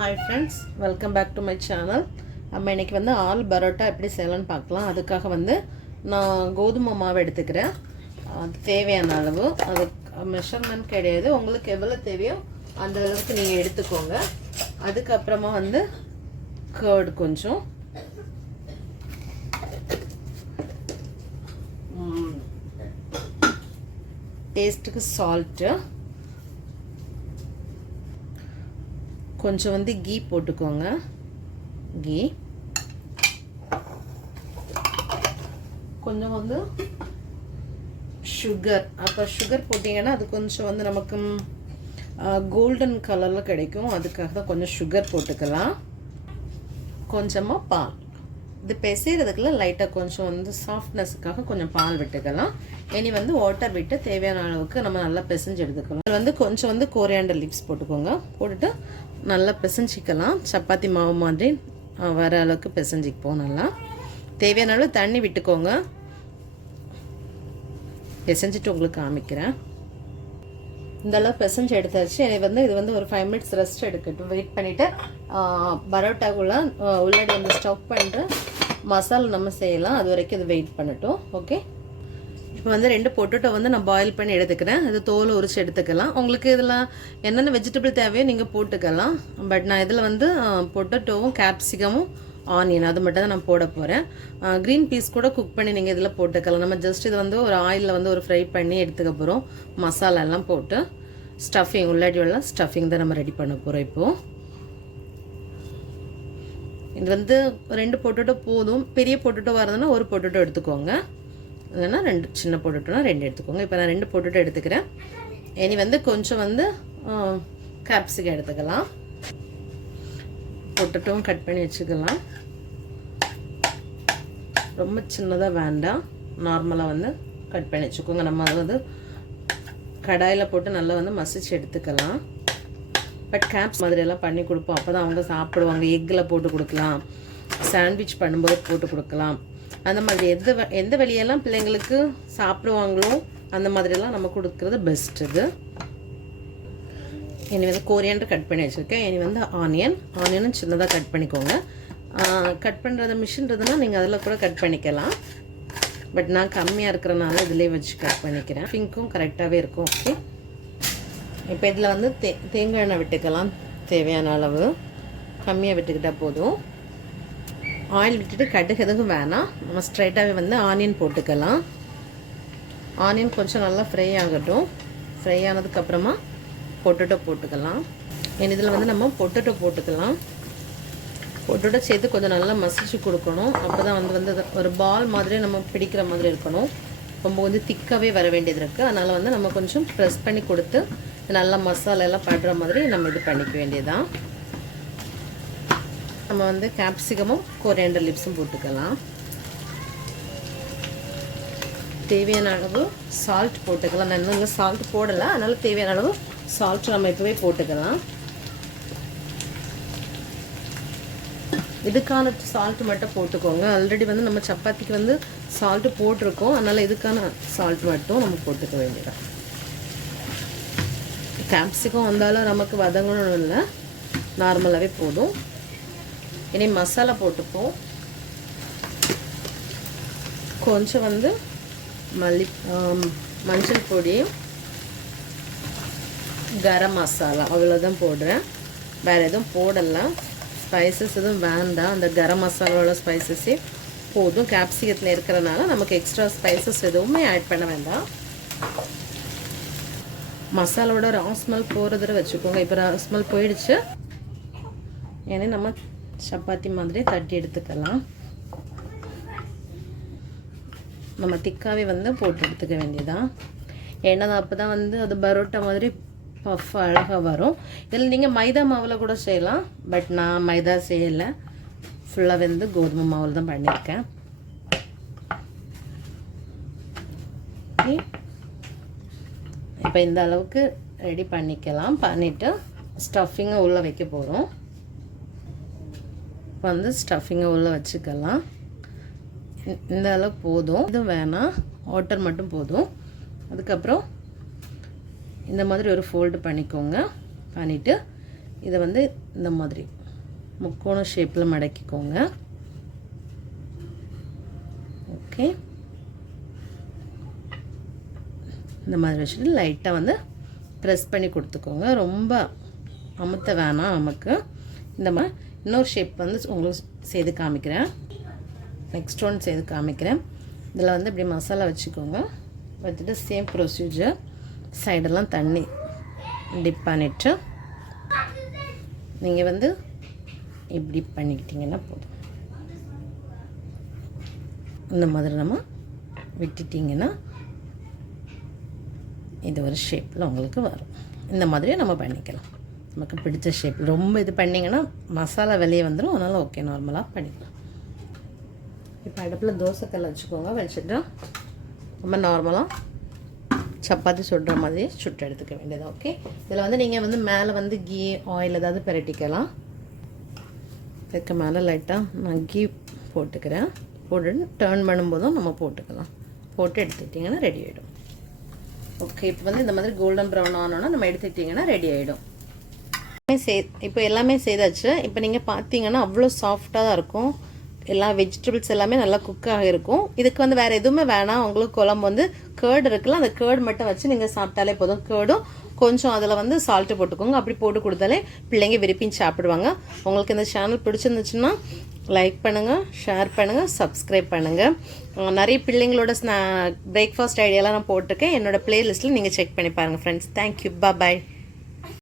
Hi friends, welcome back to my channel. நம்ம இன்னைக்கு வந்து ஆல் பரோட்டா எப்படி செய்யலாம்னு பார்க்கலாம். அதுக்காக வந்து நான் கோதுமை மாவு எடுத்துக்கிறேன். அது தேவையான அளவு, அது மெஷர்மென்ட் கிடையாது. உங்களுக்கு எவ்வளவு தேவையோ அந்த அளவுக்கு நீங்க எடுத்துக்கோங்க. அதுக்கு அப்புறமா வந்து கர்ட் கொஞ்சம், டேஸ்ட்டுக்கு சால்ட்டு, கொஞ்சம் வந்து கீ போட்டுக்கோங்க. கீ கொஞ்சம் வந்து சுகர். அப்போ சுகர் போட்டிங்கன்னா அது கொஞ்சம் வந்து நமக்கு கோல்டன் கலரில் கிடைக்கும். அதுக்காக தான் கொஞ்சம் சுகர் போட்டுக்கலாம். கொஞ்சமாக பால். இது பிசைறதுக்குள்ள லைட்டாக கொஞ்சம் வந்து சாஃப்ட்னஸுக்காக கொஞ்சம் பால் விட்டுக்கலாம். இனி வந்து வாட்டர் விட்டு தேவையான அளவுக்கு நம்ம நல்லா பிசைஞ்சு எடுத்துக்கலாம். இது வந்து கொஞ்சம் வந்து கோரியாண்டர் லீவ்ஸ் போட்டுக்கோங்க. போட்டுட்டு நல்லா பிசைஞ்சிக்கலாம். சப்பாத்தி மாவு மாதிரி வர அளவுக்கு பிசைஞ்சிப்போம். நல்லா தேவையான அளவு தண்ணி விட்டுக்கோங்க. பிசைஞ்சிட்டு உங்களுக்கு காமிக்கிறேன். இந்த அளவு பிசைஞ்சு எடுத்தாச்சு. எனக்கு வந்து இது வந்து ஒரு 5 minutes ரெஸ்ட் எடுக்கட்டும். வெயிட் பண்ணிவிட்டு பரோட்டாக்குள்ள உள்ளாடி வந்து ஸ்டஃப் பண்ணிட்டு மசாலா நம்ம செய்யலாம். அது வரைக்கும் இது வெயிட் பண்ணட்டும். ஓகே, இப்போ வந்து 2 பொட்டேட்டோ வந்து நான் பாயில் பண்ணி எடுத்துக்கிறேன். இது தோல் உரிச்சு எடுத்துக்கலாம். உங்களுக்கு இதில் என்னென்ன வெஜிடபிள் தேவையோ நீங்கள் போட்டுக்கலாம். பட் நான் இதில் வந்து பொட்டேட்டோவும் கேப்சிகமும் ஆனியன் அது மட்டும் தான் நான் போட போகிறேன். க்ரீன் பீஸ் கூட குக் பண்ணி நீங்கள் இதில் போட்டுக்கலாம். நம்ம ஜஸ்ட் இது வந்து ஒரு ஆயிலில் வந்து ஒரு ஃப்ரை பண்ணி எடுத்துக்க போகிறோம். மசாலா எல்லாம் போட்டு ஸ்டஃபிங் உள்ளாடி எல்லாம் ஸ்டஃபிங் தான் நம்ம ரெடி பண்ண போகிறோம். இப்போது இது வந்து 2 பொட்டேட்டோ போதும். பெரிய பொட்டேட்டோ வரதுன்னா ஒரு பொட்டேட்டோ எடுத்துக்கோங்க. இல்லைன்னா 2 சின்ன பொட்டேட்டோனா 2 எடுத்துக்கோங்க. இப்போ நான் 2 பொட்டேட்டோ எடுத்துக்கிறேன். இனி வந்து கொஞ்சம் வந்து கேப்சிகம் எடுத்துக்கலாம். பொட்டேட்டோவும் கட் பண்ணி வச்சுக்கலாம். ரொம்ப சின்னதாக வேண்டாம், நார்மலாக வந்து கட் பண்ணி வச்சுக்கோங்க. நம்ம அதை வந்து கடாயில் போட்டு நல்லா வந்து மசிச்சு எடுத்துக்கலாம். பட் கேப்ஸ் மாதிரியெல்லாம் பண்ணி கொடுப்போம். அப்போ தான் அவங்க சாப்பிடுவாங்க. எக்கில் போட்டு கொடுக்கலாம், சாண்ட்விச் பண்ணும்போது போட்டு கொடுக்கலாம். அந்த மாதிரி எந்த வழியெல்லாம் பிள்ளைங்களுக்கு சாப்பிடுவாங்களோ அந்த மாதிரியெல்லாம் நம்ம கொடுக்குறது பெஸ்ட். இது இனி வந்து கோரியாண்டர் கட் பண்ணி வச்சுருக்கேன். இனி வந்து ஆனியனும் சின்னதாக கட் பண்ணிக்கோங்க. கட் பண்ணுறது மிஷின்றதுனா நீங்கள் அதில் கூட கட் பண்ணிக்கலாம். பட் நான் கம்மியாக இருக்கிறனால இதிலே வச்சு கட் பண்ணிக்கிறேன். பிங்க்கும் கரெக்டாகவே இருக்கும். ஓகே, இப்போ இதில் வந்து தேங்காய் எண்ணெய் விட்டுக்கலாம். தேவையான அளவு கம்மியாக விட்டுக்கிட்டால் போதும். ஆயில் விட்டுட்டு கடுகு எதுவும் வேணாம். நம்ம ஸ்ட்ரைட்டாகவே வந்து ஆனியன் போட்டுக்கலாம். ஆனியன் கொஞ்சம் நல்லா ஃப்ரை ஆகட்டும். ஃப்ரை ஆனதுக்கப்புறமா பொட்டேட்டோ போட்டுக்கலாம். இதில் வந்து நம்ம பொட்டேட்டோ போட்டுக்கலாம். பொட்டேட்டோ சேர்த்து கொஞ்சம் நல்லா மசிச்சு கொடுக்கணும். அப்போ தான் வந்து ஒரு பால் மாதிரி நம்ம பிடிக்கிற மாதிரி இருக்கணும். ரொம்ப கொஞ்சம் திக்காகவே வர வேண்டியது இருக்குது. அதனால் வந்து நம்ம கொஞ்சம் ப்ரெஸ் பண்ணி கொடுத்து நல்லா மசாலா எல்லாம் படுற மாதிரி நம்ம இது பண்ணிக்க வேண்டியதான். நம்ம வந்து கேப்சிகமும் கோரியாண்டர் லீவ்ஸும் போட்டுக்கலாம். தேவையான அளவு சால்ட் போட்டுக்கலாம். நான் இன்னும் சால்ட் போடலை, அதனால் தேவையான அளவு சால்ட் நம்ம இப்போவே போட்டுக்கலாம். இதுக்கான சால்ட் மட்டும் போட்டுக்கோங்க. ஆல்ரெடி வந்து நம்ம சப்பாத்திக்கு வந்து சால்ட்டு போட்டிருக்கோம். அதனால் இதுக்கான சால்ட் மட்டும் நம்ம போட்டுக்க வேண்டியதான். கேப்சிகம் வந்தாலும் நமக்கு வதங்கணும் இல்லை, நார்மலாகவே போதும். இனி மசாலா போட்டுப்போம். கொஞ்சம் வந்து மஞ்சள் பொடியும் கரம் மசாலா அவ்வளோதான் போடுறேன். வேறு எதுவும் போடலாம். ஸ்பைசஸ் எதுவும் வேண்டாம். அந்த கரம் மசாலாவோட ஸ்பைசஸே போதும். கேப்சிகத்தில் இருக்கிறனால நமக்கு எக்ஸ்ட்ரா ஸ்பைசஸ் எதுவுமே ஆட் பண்ண வேண்டாம். மசாலாவோட ராஸ்மல் போகிறத வச்சுக்கோங்க. இப்போ ராஸ்மல் போயிடுச்சு. ஏன்னா நம்ம சப்பாத்தி மாதிரி தட்டி எடுத்துக்கலாம். நம்ம திக்காவே வந்து போட்டு எடுத்துக்க வேண்டியதான். ஏன்னா அப்போ தான் வந்து அது பரோட்டா மாதிரி பஃப் அழகாக வரும். இதில் நீங்கள் மைதா மாவில் கூட செய்யலாம். பட் நான் மைதா செய்யலை, ஃபுல்லாக வந்து கோதுமை மாவில் தான் பண்ணியிருக்கேன். இப்போ இந்த அளவுக்கு ரெடி பண்ணிக்கலாம். பண்ணிவிட்டு ஸ்டஃபிங்கை உள்ளே வைக்க போகிறோம். இப்போ வந்து ஸ்டஃபிங்கை உள்ளே வச்சுக்கலாம். இந்த அளவுக்கு போதும். இதுவும் வேணாம், வாட்டர் மட்டும் போதும். அதுக்கப்புறம் இந்த மாதிரி ஒரு ஃபோல்டு பண்ணிக்கோங்க. பண்ணிவிட்டு இதை வந்து இந்த மாதிரி முக்கோண ஷேப்பில் மடக்கிக்கோங்க. ஓகே, இந்த மாதிரி வச்சுட்டு லைட்டாக வந்து ப்ரெஸ் பண்ணி கொடுத்துக்கோங்க. ரொம்ப அமுத்த வேணாம் நமக்கு. இந்த மாதிரி இன்னொரு ஷேப் வந்து உங்களுக்கு செய்து காமிக்கிறேன். நெக்ஸ்ட் ஒன் செய்து காமிக்கிறேன். இதில் வந்து இப்படி மசாலா வச்சுக்கோங்க. வச்சுட்டு சேம் ப்ரொசீஜர், சைடெல்லாம் தண்ணி டிப் பண்ணிவிட்டு நீங்கள் வந்து இப்படி பண்ணிக்கிட்டிங்கன்னா போதும். இந்த மாதிரி நம்ம விட்டுட்டிங்கன்னா இது ஒரு ஷேப்பில் உங்களுக்கு வரும். இந்த மாதிரியே நம்ம பண்ணிக்கலாம், நமக்கு பிடிச்ச ஷேப். ரொம்ப இது பண்ணிங்கன்னா மசாலா வெளியே வந்துடும். அதனால் ஓகே, நார்மலாக பண்ணிக்கலாம். இப்போ அடுப்பில் தோசைக்கல்லை வச்சுக்கோங்க. வச்சுட்டு நம்ம நார்மலாக சப்பாத்தி சுடுற மாதிரி சுட்டு எடுத்துக்க வேண்டியது. ஓகே, இதில் வந்து நீங்கள் வந்து மேலே வந்து கீ ஆயில் ஏதாவது பிரட்டிக்கலாம். இதுக்கு மேலே லைட்டாக நான் கீ போட்டுக்கிறேன். போட்டு டர்ன் பண்ணும்போதும் நம்ம போட்டுக்கலாம். போட்டு எடுத்துக்கிட்டிங்கன்னா ரெடி ஆகிடும். ஓகே, இப்போ வந்து இந்த மாதிரி கோல்டன் ப்ரௌன் ஆனோன்னா நம்ம எடுத்துக்கிட்டிங்கன்னா ரெடி ஆகிடும். இப்போ எல்லாமே செய்தாச்சு. இப்போ நீங்கள் பார்த்தீங்கன்னா அவ்வளோ சாஃப்டாக தான் இருக்கும். எல்லா வெஜிடபிள்ஸ் எல்லாமே நல்லா குக்காக இருக்கும். இதுக்கு வந்து வேறு எதுவுமே வேணாம். உங்களுக்கு குழம்பு வந்து கேர்டு இருக்குல்ல, அந்த கேர்டு மட்டும் வச்சு நீங்கள் சாப்பிட்டாலே போதும். கேர்டும் கொஞ்சம் அதில் வந்து சால்ட்டு போட்டுக்கோங்க. அப்படி போட்டு கொடுத்தாலே பிள்ளைங்க விரும்பி சாப்பிடுவாங்க. உங்களுக்கு இந்த சேனல் பிடிச்சிருந்துச்சுன்னா லைக் பண்ணுங்கள், ஷேர் பண்ணுங்கள், சப்ஸ்கிரைப் பண்ணுங்கள். நிறைய பிள்ளைங்களோட பிரேக்ஃபாஸ்ட் ஐடியாலாம் நான் போட்டிருக்கேன். என்னோடய ப்ளேலிஸ்ட்டில் நீங்கள் செக் பண்ணி பாருங்கள் ஃப்ரெண்ட்ஸ். தேங்க்யூ, பாய்.